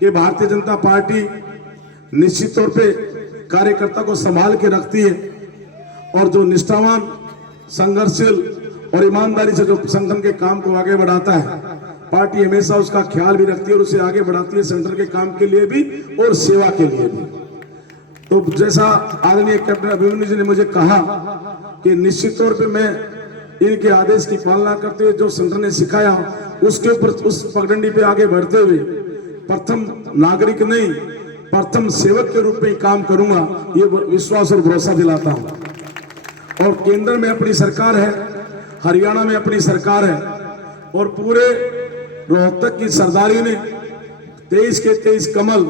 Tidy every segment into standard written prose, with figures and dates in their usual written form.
कि भारतीय जनता पार्टी निश्चित तौर पे कार्यकर्ता को संभाल के रखती है और जो निष्ठावान, संघर्षशील और ईमानदारी से जो संगठन के काम को आगे बढ़ाता है, पार्टी हमेशा उसका ख्याल भी रखती है और उसे आगे बढ़ाती है, संगठन के काम के लिए भी और सेवा के लिए भी। तो जैसा आदरणीय कैप्टन अभिमन्यु जी ने मुझे कहा कि निश्चित तौर पे मैं इनके आदेश की पालना करते हुए जो संगठन ने सिखाया उसके ऊपर, उस पगडंडी पे आगे बढ़ते हुए प्रथम नागरिक नहीं, प्रथम सेवक के रूप में काम करूंगा, ये विश्वास और भरोसा दिलाता हूं। और केंद्र में अपनी सरकार है, हरियाणा में अपनी सरकार है और पूरे रोहतक की सरदारी ने 23 के 23 कमल,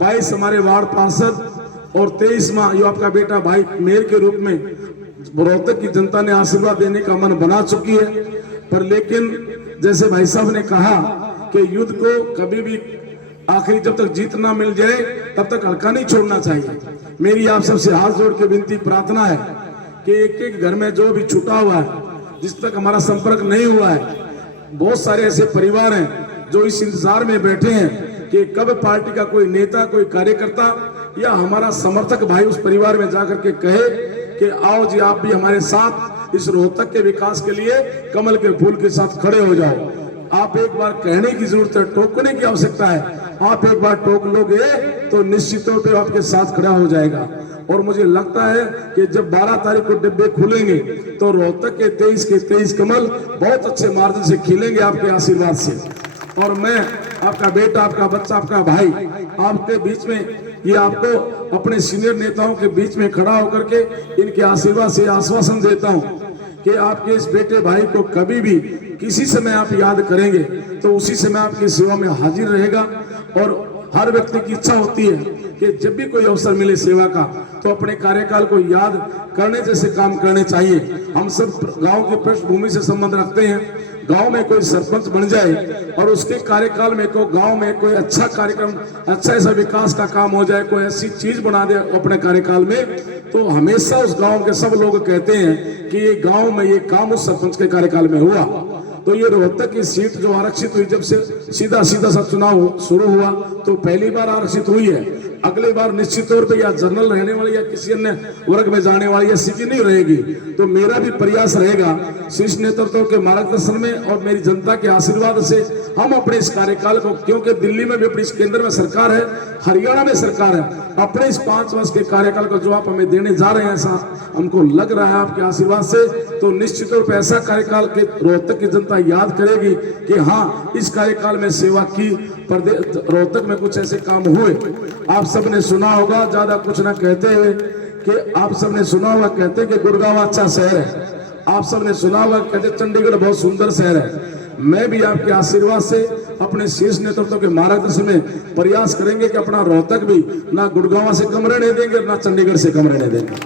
22 हमारे वार्ड पार्षद और 23 माह ये आपका बेटा भाई मेयर के रूप में रोहतक की जनता ने आशीर्वाद देने का मन बना चुकी है। पर लेकिन जैसे भाई साहब ने कहा कि युद्ध को कभी भी आखिरी जब तक जीत ना मिल जाए तब तक हल्का नहीं छोड़ना चाहिए। मेरी आप सबसे हाथ जोड़ के विनती प्रार्थना है कि एक एक घर में जो भी छूटा हुआ है, जिस तक हमारा संपर्क नहीं हुआ है, बहुत सारे ऐसे परिवार हैं जो इस इंतजार में बैठे हैं कि कब पार्टी का कोई नेता, कोई कार्यकर्ता या हमारा समर्थक भाई उस परिवार में जाकर के कहे कि आओ जी आप भी हमारे साथ इस रोहतक के विकास के लिए कमल के फूल के साथ खड़े हो जाओ। आप एक बार कहने की जरूरत है, टोकने की आवश्यकता है। आप एक बार टोक लोगे तो निश्चित तौर पे आपके साथ खड़ा हो जाएगा। और मुझे लगता है कि जब 12 तारीख को डिब्बे खुलेंगे तो रोहतक के 23 कमल बहुत अच्छे मार्जिन से खिलेंगे आपके आशीर्वाद से। और मैं आपका बेटा, आपका बच्चा, आपका भाई आपके बीच में ये आपको अपने सीनियर नेताओं के बीच में खड़ा होकर के इनके आशीर्वाद से आश्वासन देता हूं कि आपके इस बेटे भाई को कभी भी किसी समय आप याद करेंगे तो उसी समय आपकी सेवा में हाजिर रहेगा। और हर व्यक्ति की इच्छा होती है कि जब भी कोई अवसर मिले सेवा का तो अपने कार्यकाल को याद करने जैसे काम करने चाहिए। हम सब गांव की पृष्ठभूमि से संबंध रखते हैं। गांव में कोई सरपंच बन जाए और उसके कार्यकाल में को गांव में कोई अच्छा कार्यक्रम, अच्छा ऐसा विकास का काम हो जाए, कोई ऐसी चीज बना दे अपने कार्यकाल में, तो हमेशा उस गांव के सब लोग कहते हैं कि ये गांव में ये काम उस सरपंच के कार्यकाल में हुआ। तो ये रोहतक की सीट जो आरक्षित हुई, जब से सीधा सा चुनाव शुरू हुआ तो पहली बार आरक्षित हुई है। अगली बार निश्चित तौर पे या जनरल रहने वाली या किसी अन्य वर्ग में जाने वाली या सीधी नहीं रहेगी। तो मेरा भी प्रयास रहेगा शीर्ष नेतृत्व के मार्गदर्शन में और मेरी जनता के आशीर्वाद से हम अपने इस कार्यकाल को, क्योंकि दिल्ली में भी अपनी केंद्र में सरकार है, हरियाणा में सरकार है, अपने इस 5 वर्ष के कार्यकाल को जो आप हमें देने जा रहे हैं, ऐसा हमको लग रहा है आपके आशीर्वाद से, तो निश्चित तौर पर ऐसा कार्यकाल के रोहतक की जनता याद करेगी कि हाँ इस कार्यकाल में सेवा की, रोहतक में कुछ ऐसे काम हुए। आप सबने सुना होगा, ज्यादा कुछ ना कहते हुए, कि आप सबने सुना होगा कहते कि गुड़गांव अच्छा शहर है, आप सबने सुना होगा कहते चंडीगढ़ बहुत सुंदर शहर है। मैं भी आपके आशीर्वाद से अपने शीर्ष नेतृत्व के मार्गदर्शन में प्रयास करेंगे कि अपना रोहतक भी ना गुड़गांव से कम रहने देंगे ना चंडीगढ़ से कम रहने देंगे।